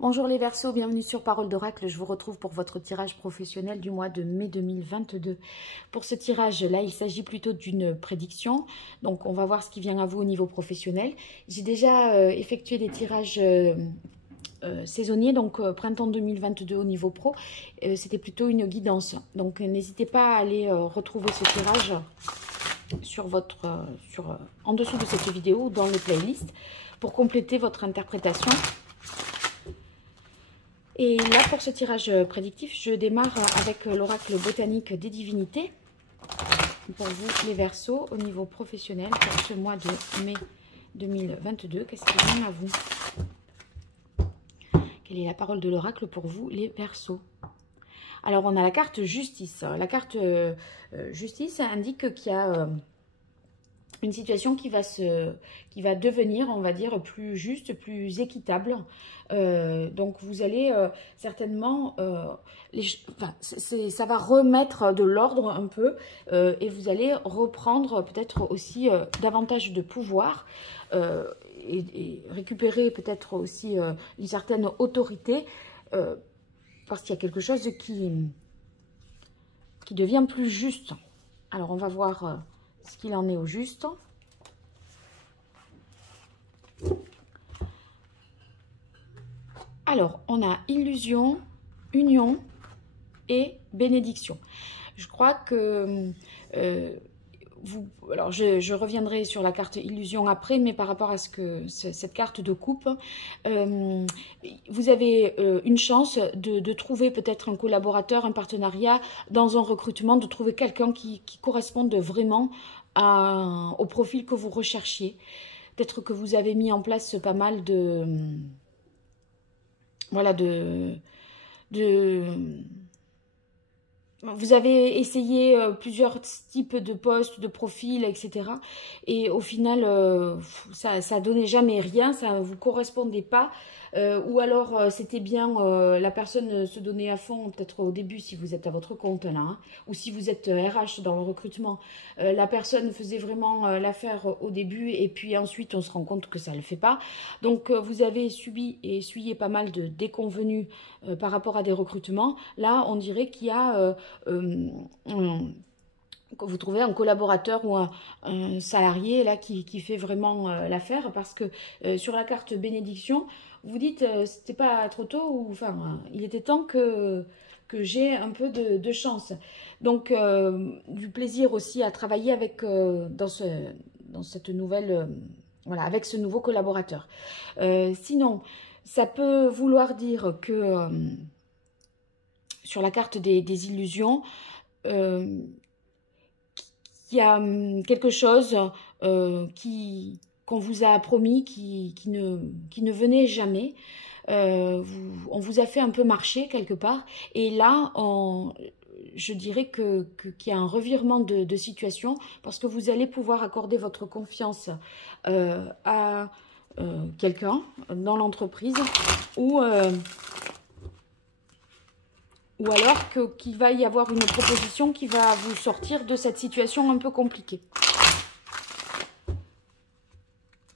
Bonjour les Verseaux, bienvenue sur Parole d'Oracle. Je vous retrouve pour votre tirage professionnel du mois de mai 2022. Pour ce tirage-là, il s'agit plutôt d'une prédiction. Donc, on va voir ce qui vient à vous au niveau professionnel. J'ai déjà effectué des tirages saisonniers, donc printemps 2022 au niveau pro. C'était plutôt une guidance. Donc, n'hésitez pas à aller retrouver ce tirage en dessous de cette vidéo ou dans les playlists pour compléter votre interprétation. Et là, pour ce tirage prédictif, je démarre avec l'oracle botanique des divinités. Pour vous, les Verseaux, au niveau professionnel, pour ce mois de mai 2022, qu'est-ce qui vient à vous? Quelle est la parole de l'oracle pour vous, les Verseaux? Alors, on a la carte justice. La carte justice indique qu'il y a une situation qui va devenir, on va dire, plus juste, plus équitable. Donc, vous allez certainement... ça va remettre de l'ordre un peu et vous allez reprendre peut-être aussi davantage de pouvoir et récupérer peut-être aussi une certaine autorité parce qu'il y a quelque chose qui devient plus juste. Alors, on va voir... ce qu'il en est au juste. Alors, on a illusion, union et bénédiction. Je crois que alors je reviendrai sur la carte illusion après, mais par rapport à cette carte de coupe, vous avez une chance de trouver peut-être un collaborateur, un partenariat dans un recrutement, de trouver quelqu'un qui corresponde vraiment au profil que vous recherchiez. Peut-être que vous avez mis en place pas mal de... Voilà, vous avez essayé plusieurs types de postes, de profils, etc. Et au final, ça donnait jamais rien, ça ne vous correspondait pas. Ou alors, c'était bien, la personne se donnait à fond, peut-être au début, si vous êtes à votre compte, là, hein, ou si vous êtes RH dans le recrutement. La personne faisait vraiment l'affaire au début, et puis ensuite, on se rend compte que ça ne le fait pas. Donc, vous avez subi et essuyé pas mal de déconvenus par rapport à des recrutements. Là, on dirait qu'il y a... vous trouvez un collaborateur ou un salarié là qui fait vraiment l'affaire, parce que sur la carte bénédiction, vous dites c'était pas trop tôt, ou enfin il était temps que j'ai un peu de chance. Donc du plaisir aussi à travailler avec dans cette nouvelle voilà, avec ce nouveau collaborateur. Sinon, ça peut vouloir dire que sur la carte des illusions, il y a quelque chose qu'on vous a promis qui ne venait jamais. On vous a fait un peu marcher quelque part. Et là, je dirais qu'il y a un revirement de situation, parce que vous allez pouvoir accorder votre confiance à quelqu'un dans l'entreprise, ou alors qu'il va y avoir une proposition qui va vous sortir de cette situation un peu compliquée.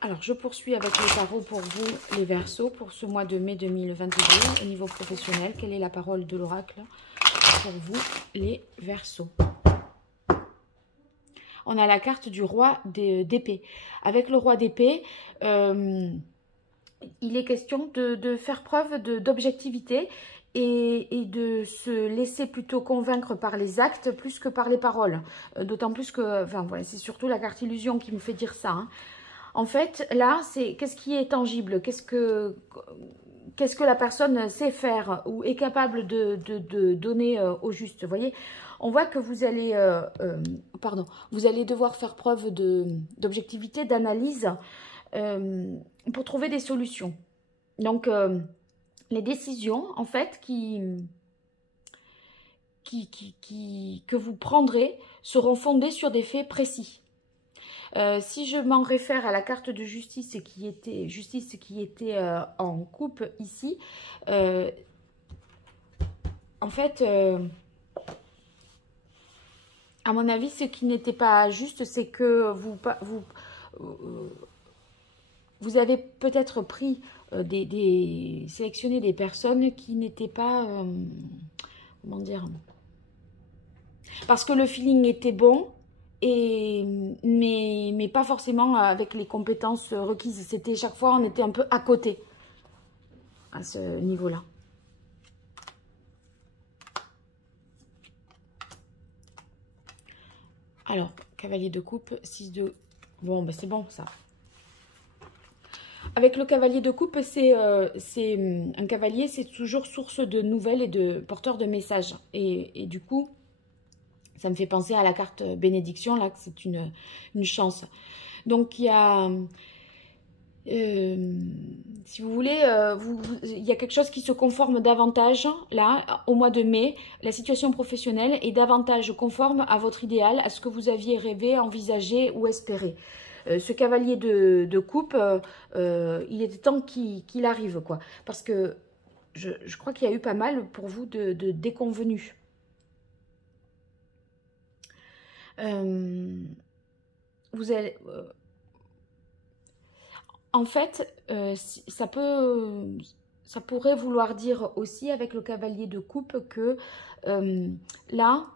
Alors, je poursuis avec le tarot pour vous, les Verseaux, pour ce mois de mai 2022, au niveau professionnel. Quelle est la parole de l'oracle pour vous, les Verseaux? On a la carte du roi d'épée. Avec le roi d'épée, il est question de faire preuve d'objectivité et de se laisser plutôt convaincre par les actes plus que par les paroles. D'autant plus que, enfin voilà, c'est surtout la carte illusion qui me fait dire ça, hein. En fait, là, c'est qu'est-ce qui est tangible, qu'est-ce que la personne sait faire ou est capable de donner au juste. Vous voyez, on voit que vous allez, vous allez devoir faire preuve d'objectivité, d'analyse pour trouver des solutions. Donc, les décisions, en fait, que vous prendrez seront fondées sur des faits précis. Si je m'en réfère à la carte de justice qui était en coupe ici, en fait, à mon avis, ce qui n'était pas juste, c'est que vous avez peut-être pris sélectionner des personnes qui n'étaient pas, comment dire, parce que le feeling était bon, mais pas forcément avec les compétences requises. C'était chaque fois, on était un peu à côté à ce niveau-là. Alors, cavalier de coupe, 6 de... Bon, ben c'est bon, ça. Avec le cavalier de coupe, c'est un cavalier, c'est toujours source de nouvelles et de porteur de messages. Et du coup, ça me fait penser à la carte bénédiction, là, que c'est une chance. Donc, il y a... si vous voulez, il y a quelque chose qui se conforme davantage, là, au mois de mai. La situation professionnelle est davantage conforme à votre idéal, à ce que vous aviez rêvé, envisagé ou espéré. Ce cavalier de coupe, il était temps qu'il arrive, quoi. Parce que je crois qu'il y a eu pas mal pour vous de déconvenus. Vous allez... En fait, ça pourrait vouloir dire aussi avec le cavalier de coupe que là,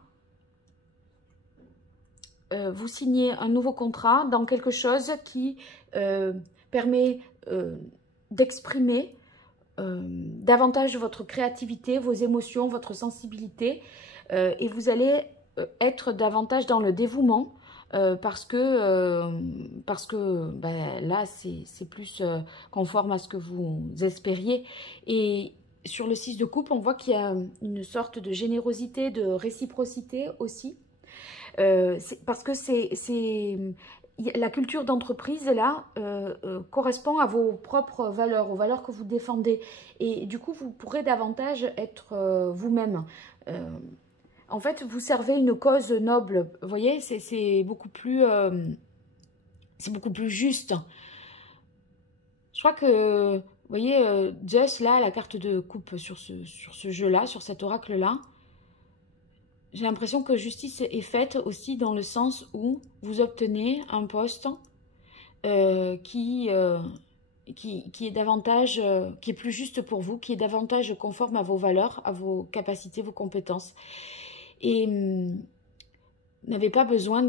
vous signez un nouveau contrat dans quelque chose qui permet d'exprimer davantage votre créativité, vos émotions, votre sensibilité, et vous allez être davantage dans le dévouement. Parce que ben, là, c'est plus conforme à ce que vous espériez. Et sur le 6 de coupe, on voit qu'il y a une sorte de générosité, de réciprocité aussi. Parce que la culture d'entreprise, là, correspond à vos propres valeurs, aux valeurs que vous défendez. Et du coup, vous pourrez davantage être vous-même. En fait, vous servez une cause noble, vous voyez, c'est beaucoup plus juste. Je crois que, vous voyez, Zeus, là, la carte de coupe sur ce jeu-là, sur cet oracle-là, j'ai l'impression que justice est faite aussi dans le sens où vous obtenez un poste qui est davantage, qui est plus juste pour vous, qui est davantage conforme à vos valeurs, à vos capacités, vos compétences. Et n'avez pas besoin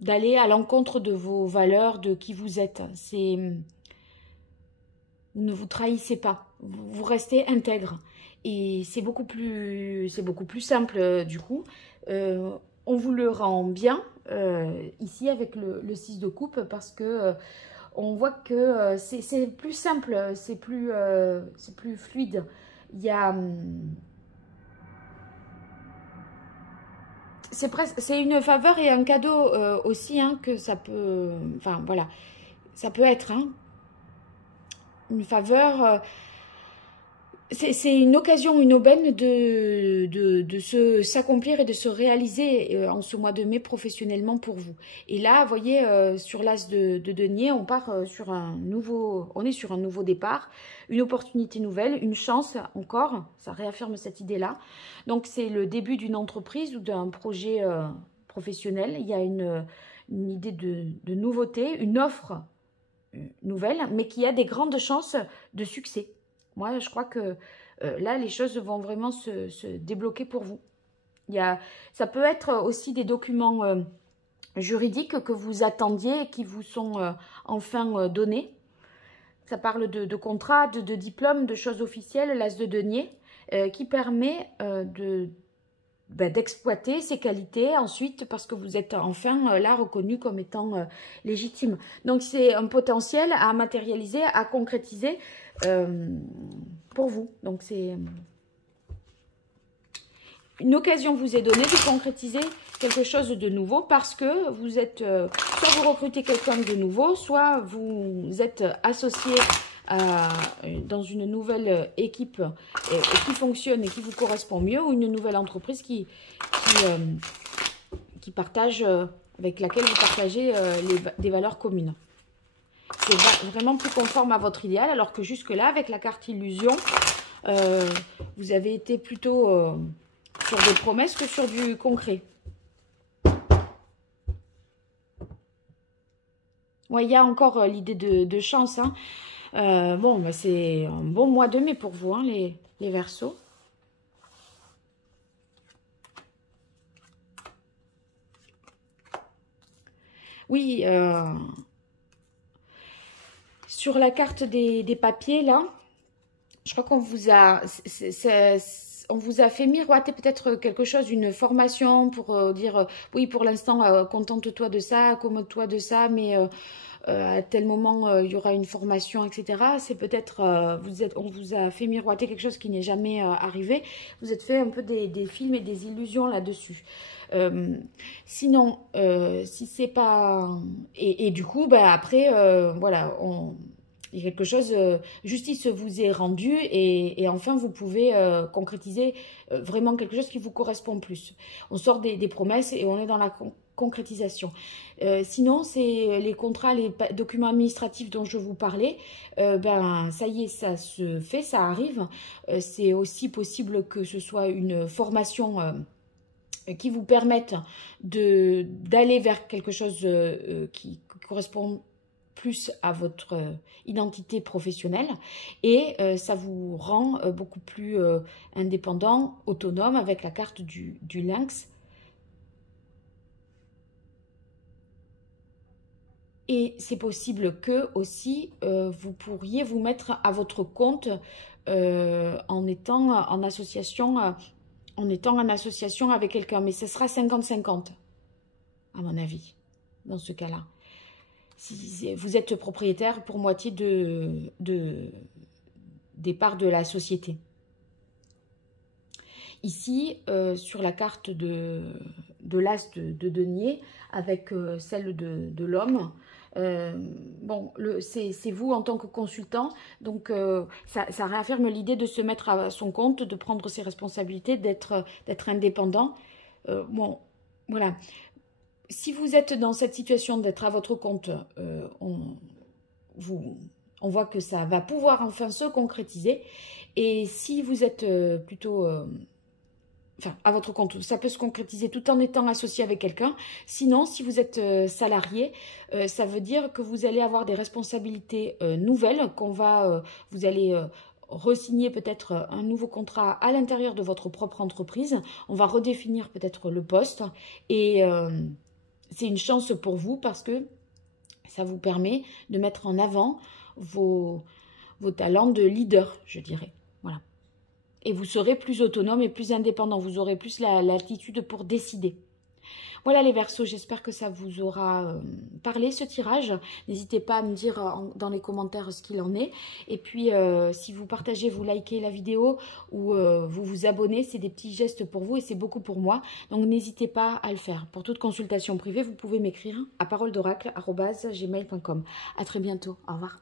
d'aller à l'encontre de vos valeurs, de qui vous êtes. Vous ne vous trahissez pas, vous restez intègre. Et c'est beaucoup plus simple du coup. On vous le rend bien ici avec le 6 de coupe parce que on voit que c'est plus simple, c'est plus fluide. Il y a... c'est une faveur et un cadeau aussi hein, que ça peut... Enfin, voilà. Ça peut être hein, une faveur... c'est une occasion, une aubaine de s'accomplir et de se réaliser en ce mois de mai professionnellement pour vous. Et là, vous voyez, sur l'as de denier, on part sur on est sur un nouveau départ, une opportunité nouvelle, une chance encore, ça réaffirme cette idée-là. Donc, c'est le début d'une entreprise ou d'un projet professionnel. Il y a une idée de nouveauté, une offre nouvelle, mais qui a des grandes chances de succès. Moi, je crois que là, les choses vont vraiment se débloquer pour vous. Ça peut être aussi des documents juridiques que vous attendiez et qui vous sont enfin donnés. Ça parle de contrats, de diplômes, de choses officielles, l'as de denier, qui permet d'exploiter ces qualités ensuite parce que vous êtes enfin là reconnu comme étant légitime. Donc, c'est un potentiel à matérialiser, à concrétiser pour vous. Donc, c'est une occasion vous est donnée de concrétiser quelque chose de nouveau parce que vous êtes, soit vous recrutez quelqu'un de nouveau, soit vous êtes associé dans une nouvelle équipe qui fonctionne et qui vous correspond mieux, ou une nouvelle entreprise qui partage, avec laquelle vous partagez des valeurs communes. C'est vraiment plus conforme à votre idéal, alors que jusque-là, avec la carte illusion, vous avez été plutôt sur des promesses que sur du concret. Ouais, il y a encore l'idée de chance, hein. Bon, bah, c'est un bon mois de mai pour vous, hein, les Verseaux. Oui, sur la carte des papiers, là, je crois qu'on vous a... on vous a fait miroiter peut-être quelque chose, une formation pour dire, oui, pour l'instant, contente-toi de ça, accommode-toi de ça, mais à tel moment, il y aura une formation, etc. C'est peut-être, on vous a fait miroiter quelque chose qui n'est jamais arrivé. Vous êtes fait un peu des films et des illusions là-dessus. Sinon, si c'est pas... Et du coup, bah, après, voilà, il y a quelque chose, justice vous est rendue et enfin vous pouvez concrétiser vraiment quelque chose qui vous correspond plus. On sort des promesses et on est dans la concrétisation. Sinon, c'est les contrats, les documents administratifs dont je vous parlais, ben ça y est, ça se fait, ça arrive. C'est aussi possible que ce soit une formation qui vous permette d'aller vers quelque chose qui correspond plus à votre identité professionnelle et ça vous rend beaucoup plus indépendant, autonome avec la carte du lynx. Et c'est possible que aussi vous pourriez vous mettre à votre compte en étant en association avec quelqu'un, mais ce sera 50-50 à mon avis dans ce cas-là. Si vous êtes propriétaire pour moitié des parts de la société. Ici, sur la carte de l'as de denier, avec celle de l'homme, bon, c'est vous en tant que consultant, donc ça réaffirme l'idée de se mettre à son compte, de prendre ses responsabilités, d'être indépendant. Bon, voilà. Si vous êtes dans cette situation d'être à votre compte, on voit que ça va pouvoir enfin se concrétiser. Et si vous êtes plutôt... enfin, à votre compte, ça peut se concrétiser tout en étant associé avec quelqu'un. Sinon, si vous êtes salarié, ça veut dire que vous allez avoir des responsabilités nouvelles, vous allez re-signer peut-être un nouveau contrat à l'intérieur de votre propre entreprise. On va redéfinir peut-être le poste et c'est une chance pour vous parce que ça vous permet de mettre en avant vos talents de leader, je dirais. Voilà. Et vous serez plus autonome et plus indépendant. Vous aurez plus l'attitude pour décider. Voilà les Verseaux, j'espère que ça vous aura parlé ce tirage. N'hésitez pas à me dire dans les commentaires ce qu'il en est. Et puis si vous partagez, vous likez la vidéo ou vous vous abonnez, c'est des petits gestes pour vous et c'est beaucoup pour moi. Donc n'hésitez pas à le faire. Pour toute consultation privée, vous pouvez m'écrire à paroledoracle@gmail.com. À très bientôt, au revoir.